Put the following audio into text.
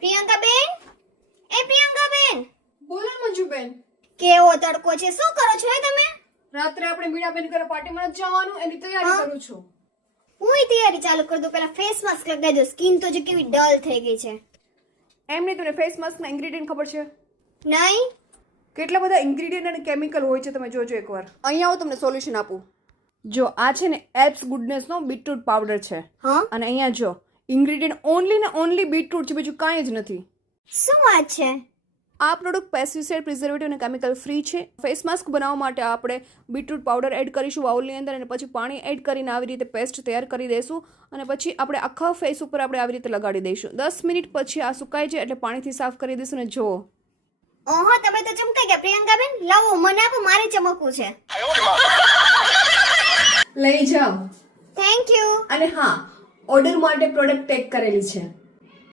પ્રિયંકાબેન, એ પ્રિયંકાબેન, બોલો મંજુબેન. કેવો તડકો છે, શું કરો છો તમે? રાત્રે આપણે મીણાબેન ઘરે પાર્ટીમાં જ જવાનું એની તૈયારી કરું છું. હુંય તૈયારી ચાલુ કરી દઉં. પેલા ફેસ માસ્ક લગાવી દો. સ્કિન તો જો કેવી ડલ થઈ ગઈ છે. એમ નહીં, તને ફેસ માસ્કના ઇન્ગ્રેડિયન્ટ ખબર છે? નહીં? કેટલા બધા ઇન્ગ્રેડિયન્ટ અને કેમિકલ હોય છે તમે જોજો એકવાર. અહીંયા આવો તમને સોલ્યુશન આપું. જો આ છે ને એપ્સ ગુડનેસનો બીટરૂટ પાવડર છે. હા? અને અહીંયા જો ઇન્ગ્રેડિયન્ટ ઓનલી ને ઓનલી બીટરૂટ છે, બીજું કાંઈ જ નથી. શું વાત છે? આ પ્રોડક્ટ પેસ્ટિસાઇડ, પ્રિઝર્વેટિવ અને કેમિકલ ફ્રી છે. ફેસ માસ્ક બનાવવા માટે આપણે બીટરૂટ પાવડર એડ કરીશું બાઉલની અંદર અને પછી પાણી એડ કરીને આવી રીતે પેસ્ટ તૈયાર કરી દઈશું અને પછી આપણે આખા ફેસ ઉપર આપણે આવી રીતે લગાડી દઈશું. 10 મિનિટ પછી આ સુકાઈ જાય એટલે પાણીથી સાફ કરી દઈશું ને જુઓ. ઓહો, તમે તો ચમકાઈ ગયા પ્રિયંકાબેન. લાવો મને આપો, મારે ચમકવું છે. લઈ જાઓ. Thank you. અને હા, ઓર્ડર માટે પ્રોડક્ટ પેક કરેલી છે.